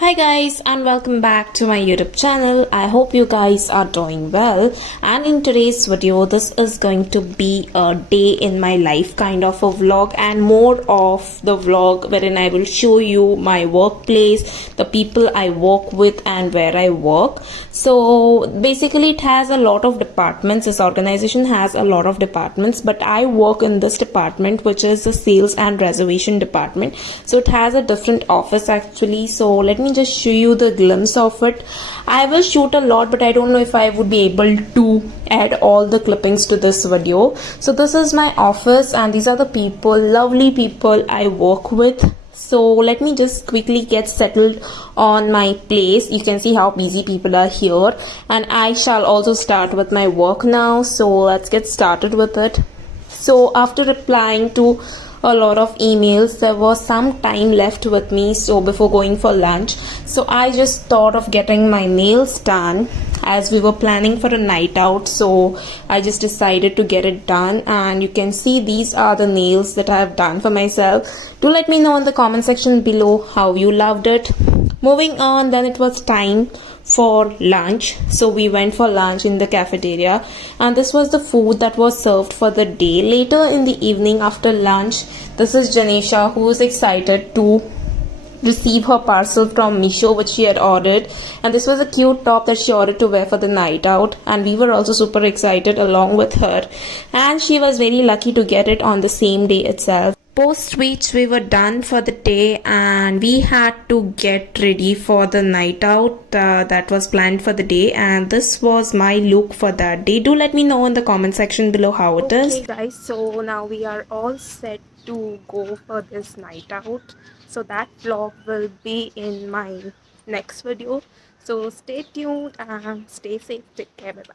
Hi guys, and welcome back to my YouTube channel. I hope you guys are doing well, and in today's video this is going to be a day in my life kind of a vlog, and more of the vlog wherein I will show you my workplace, the people I work with and where I work. So basically it has a lot of departments. This organization has a lot of departments, but I work in this department, which is the sales and reservation department. So it has a different office actually. So let me just show you the glimpse of it. I will shoot a lot, but I don't know if I would be able to add all the clippings to this video. So this is my office, and these are the people, lovely people I work with. So let me just quickly get settled on my place. You can see how busy people are here, and I shall also start with my work now. So let's get started with it. So after replying to a lot of emails, there was some time left with me, so before going for lunch, so I just thought of getting my nails done, as we were planning for a night out. So I just decided to get it done, and you can see these are the nails that I have done for myself. Do let me know in the comment section below how you loved it. Moving on, then it was time for lunch. So we went for lunch in the cafeteria, and this was the food that was served for the day. Later in the evening after lunch, this is Janisha, who is excited to receive her parcel from Misho, which she had ordered, and this was a cute top that she ordered to wear for the night out, and we were also super excited along with her, and she was very lucky to get it on the same day itself. Post which we were done for the day, and we had to get ready for the night out that was planned for the day, and this was my look for that day. Do let me know in the comment section below how it is. Okay guys, so now we are all set to go for this night out, so that vlog will be in my next video. So stay tuned and stay safe. Take care. Bye bye.